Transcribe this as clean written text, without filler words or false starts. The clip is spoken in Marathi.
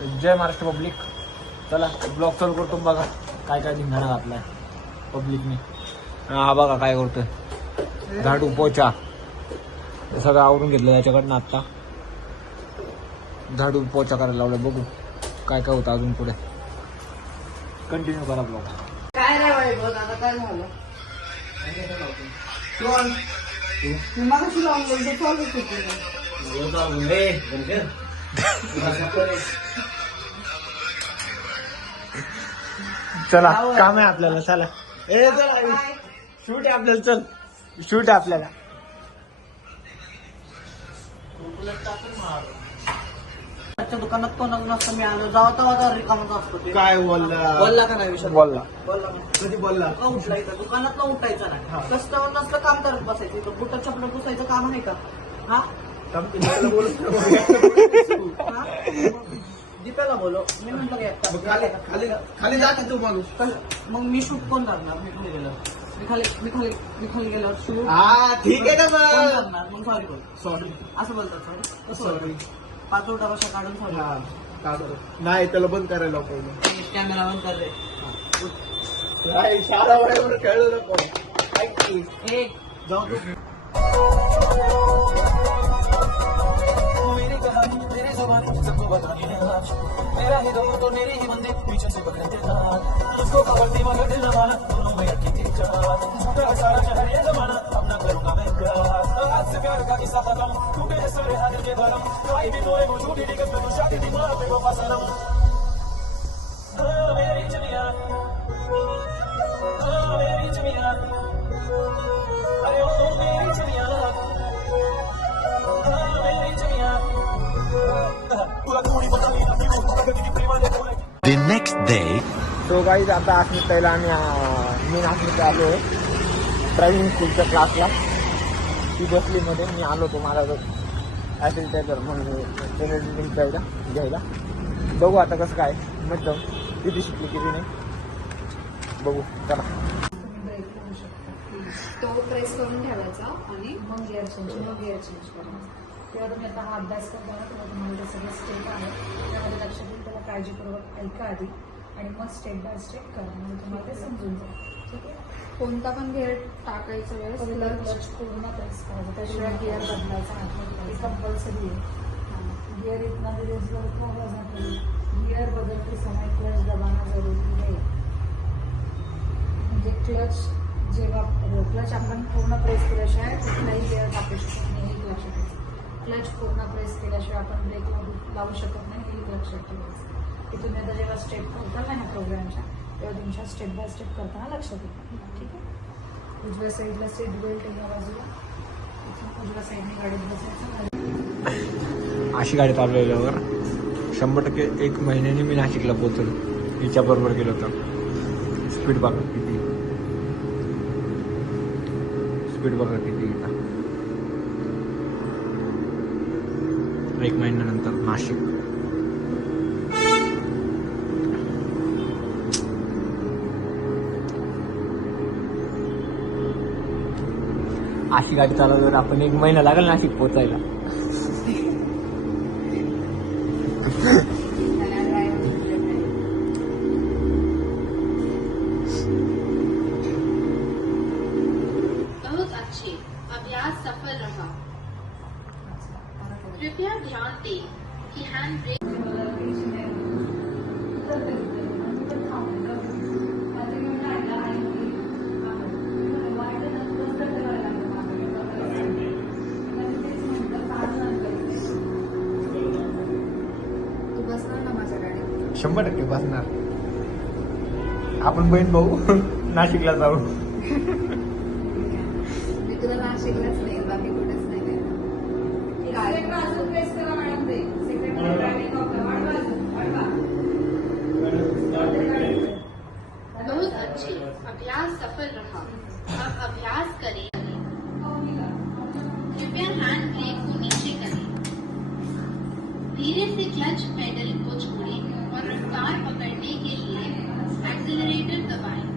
जय महाराष्ट्र पब्लिक. चला ब्लॉग चालू करतो. बघा काय काय धिंगाणा घातलाय पब्लिकने. हा बघा काय करतोय. झाडू पोचा हे सगळं आवरून घेतलं त्याच्याकडनं. आत्ता झाडू पोचा करायला लावलं. बघू काय काय होतं अजून पुढे. कंटिन्यू करा ब्लॉग. काय रे बाई बघ आता काय झालं. मगाशी लावून बोलतो चालूच होते. चला काम आहे आपल्याला. चला शूट आहे आपल्याला. चल शूट आहे आपल्याला. दुकानात कोण नसतं. मी आलो जावा तेव्हा रिकामच असतो. काय बोलला. बोलला का नाही विषय. बोलला. कधी बोलला. उठलायचं दुकानात उठायचं नाही. कस्टमर नसलं काम करत बसायचं. बुटा चपलं पुसायचं काम नाही का. हा दीपाला बोलो. मी म्हटलं खाली जाते तू माणूस. मग मी शूट कोण करणार. मी खाली गेलो. मी खाली गेल्यावर शूट. हा ठीक आहे ना कोण करणार. मग सॉरी बोल. सॉरी असं बोलतात. सॉरी. 5 वर्षा काढून सॉरी. नाही त्याला बंद करायला पाहिजे. कॅमेरा बंद कर रे. शाळा वगैरे खेळलं नको. ए जाऊ तू. मेरी कहानी मेरी जुबानी सबको बतानी है आज. मेरा ही दौर तो मेरी ही बंदी पीछे से पकड़े थे हाथ. उसको खबरती मगर दिल न माना. दोनों में अटकी थी चाहत. झूठा सारा शहर ये जमाना. अब न करूंगा मैं प्यार. आज से प्यार का किस्सा खत्म. टूटे हैं सारे हाथ के भरम. आई भी तोड़े वो झूठी निकल में तो शादी दिमाग पे वफा सनम. मेरी चलिया मेरी चलिया. अरे ओ मेरी चलिया. The next day. तो गाईज आता अस्मिताला मी अस्मिता आलो ड्रायव्हिंग स्कूलच्या क्लासला. ती बसली मध्ये. मी आलो तो मला असेल त्यावर म्हणून घ्यायला. बघू आता कसं काय मध्यम किती शिकली किती नाही बघू. चला तो प्रेस करून ठेवायचा आणि मग गिअर चेंज करायचा. तेव्हा तुम्ही आता हा अभ्यास करताना तेव्हा तुम्हाला ते सगळे स्टेप आहे त्यामध्ये लक्षात येईल. त्याला काळजीपूर्वक ऐका आधी आणि मग स्टेप बाय स्टेप करा. म्हणजे तुम्हाला ते समजून जाईल. ठीक आहे. कोणता पण गिअर टाकायचा वेळेस क्लच पूर्ण प्रेस करायचा. त्याशिवाय गिअर बदलायचा नाही. कंपल्सरी आहे. गिअर इतना दिवस गिअर बदलते समय क्लच दबाना जरूरी आहे. म्हणजे जेव्हा क्लच आपण पूर्ण प्रेस केल्याशिवाय कुठलाही गिअर टाकू शकत नाही. हे लक्षात ठेवायचं. क्लच पूर्ण प्रेस केल्याशिवाय आपण ब्रेक लावू शकत नाही. हे लक्षात ठेवायचं. की तुम्ही आता जेव्हा स्टेप करता ना प्रोग्रामच्या तेव्हा तुमच्या स्टेप बाय स्टेप करताना लक्षात येतं. ठीक आहे. उजव्या साईडला सीट बेल्ट या बाजूला. उजव्या साईडने गाडीत बसायचं. अशी गाडी चालवल्यावर 100% 1 महिन्याने मी नाशिकला पोहोचलो. हिच्या बरोबर गेलो होतो. स्पीड बघा किती. स्पीड बघा किती. 1 महिन्यानंतर नाशिक. अशी गाडी चालवल्यावर आपण 1 महिना लागेल नाशिक पोहोचायला. बहुत अच्छे. अभ्यास सफल रहा. कृपया ध्यान दें कि हैंड ब्रेक तू बसणार ना माझ्या गाडीत. 100% बसणार. आपण बहीण भाऊ नाशिकला जाऊ. मी तुला नाशिकलाच नाही बाकी कुठेच नाही. बहुत अच्छे. अभ्यास सफल रहा. अब अभ्यास करें. कृपया हैंड ब्रेक को नीचे करें. धीरे से क्लच पेडल को छोड़ें और रफ्तार पकड़ने के लिए एक्सेलरेटर दबाएं.